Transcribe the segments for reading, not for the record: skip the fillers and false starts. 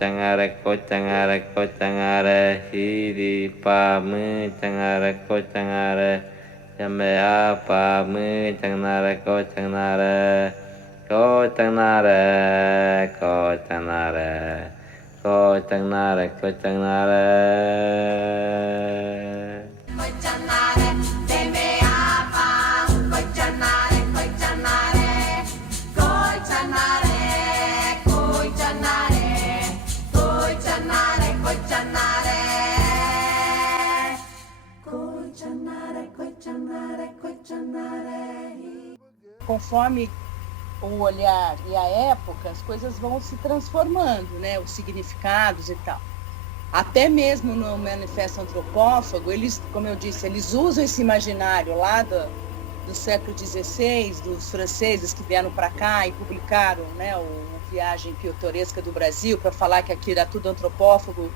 จังอะไรโคจังอะไรโคจังอะไรฮิริปามือจังอะไรโคจังอะไรยามเมอาปามือจังนาอะไรโคจังนาอะไรโคจังนาอะไรโคจังนาอะไรโคจังนาอะไรโคจังนาอะไร Conforme o olhar e a época, as coisas vão se transformando, né? Os significados e tal. Até mesmo no Manifesto Antropófago, eles, como eu disse, eles usam esse imaginário lá do século XVI, dos franceses que vieram para cá e publicaram, né, a Viagem Pitoresca do Brasil, para falar que aqui era tudo antropófago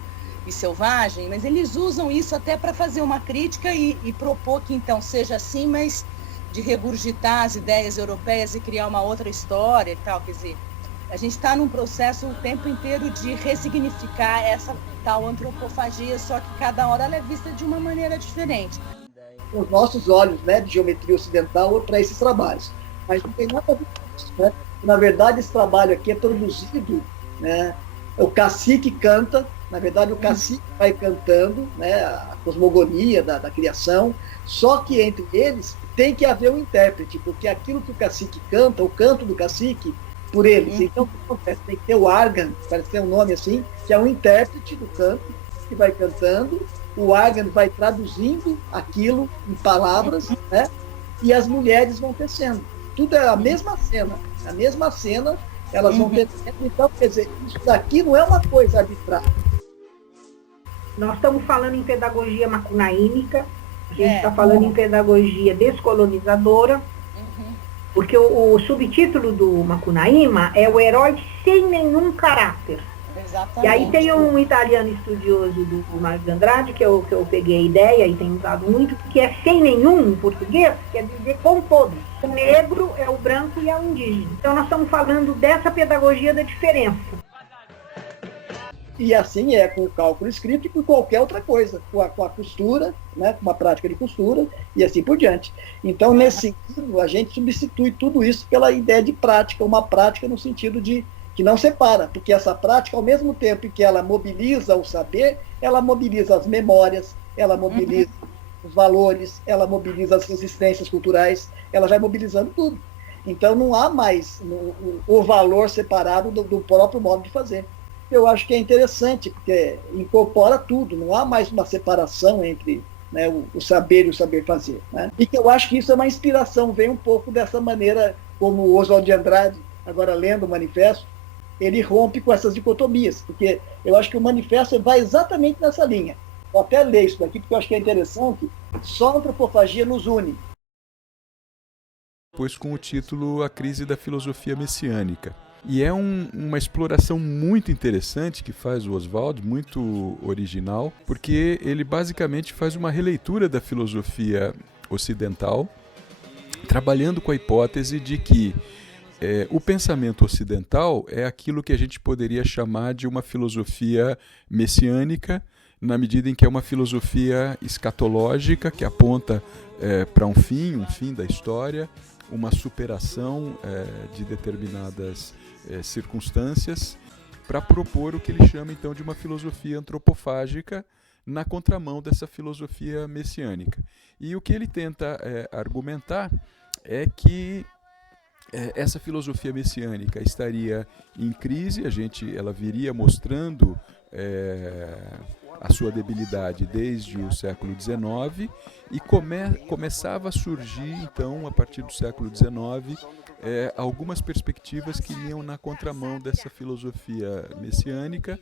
e selvagem, mas eles usam isso até para fazer uma crítica e propor que então seja assim, mas de regurgitar as ideias europeias e criar uma outra história e tal. Quer dizer, a gente está num processo o tempo inteiro de ressignificar essa tal antropofagia, só que cada hora ela é vista de uma maneira diferente. Os nossos olhos, né, de geometria ocidental para esses trabalhos. Mas não tem nada a ver com isso, né? Na verdade, esse trabalho aqui é produzido, né? O cacique canta, na verdade o cacique vai cantando, né, a cosmogonia da criação, só que entre eles tem que haver um intérprete, porque aquilo que o cacique canta, o canto do cacique, por eles. Então, o que acontece? Tem que ter o Argan, parece ter um nome assim, que é um intérprete do canto, que vai cantando, o Argan vai traduzindo aquilo em palavras, né? E as mulheres vão tecendo. Tudo é a mesma cena, elas vão tecendo. Então, quer dizer, isso daqui não é uma coisa arbitrária. Nós estamos falando em pedagogia macunaímica, a gente está falando em pedagogia descolonizadora, porque o subtítulo do Macunaíma é o herói sem nenhum caráter. Exatamente. E aí tem um italiano estudioso do Marcos Andrade, que eu peguei a ideia e tenho usado muito, que é sem nenhum em português, quer dizer com todos. O negro é o branco e é o indígena. Então nós estamos falando dessa pedagogia da diferença. E assim é com o cálculo escrito e com qualquer outra coisa, com a costura, né, com uma prática de costura e assim por diante. Então, nesse sentido, a gente substitui tudo isso pela ideia de prática, uma prática no sentido de que não separa, porque essa prática, ao mesmo tempo que ela mobiliza o saber, ela mobiliza as memórias, ela mobiliza os valores, ela mobiliza as resistências culturais, ela vai mobilizando tudo. Então, não há mais o valor separado do próprio modo de fazer. Eu acho que é interessante, porque incorpora tudo, não há mais uma separação entre, né, o saber e o saber fazer. Né? E que eu acho que isso é uma inspiração, vem um pouco dessa maneira, como o Oswald de Andrade, agora lendo o manifesto, ele rompe com essas dicotomias, porque eu acho que o manifesto vai exatamente nessa linha. Eu até leio isso daqui, porque eu acho que é interessante, só a antropofagia nos une. Pois com o título A Crise da Filosofia Messiânica. E é uma exploração muito interessante que faz o Oswald, muito original, porque ele basicamente faz uma releitura da filosofia ocidental, trabalhando com a hipótese de que o pensamento ocidental é aquilo que a gente poderia chamar de uma filosofia messiânica, na medida em que é uma filosofia escatológica que aponta para um fim da história, uma superação de determinadas circunstâncias, para propor o que ele chama então de uma filosofia antropofágica na contramão dessa filosofia messiânica. E o que ele tenta argumentar é que essa filosofia messiânica estaria em crise, ela viria mostrando a sua debilidade desde o século XIX e começava a surgir, então, a partir do século XIX, algumas perspectivas que iam na contramão dessa filosofia messiânica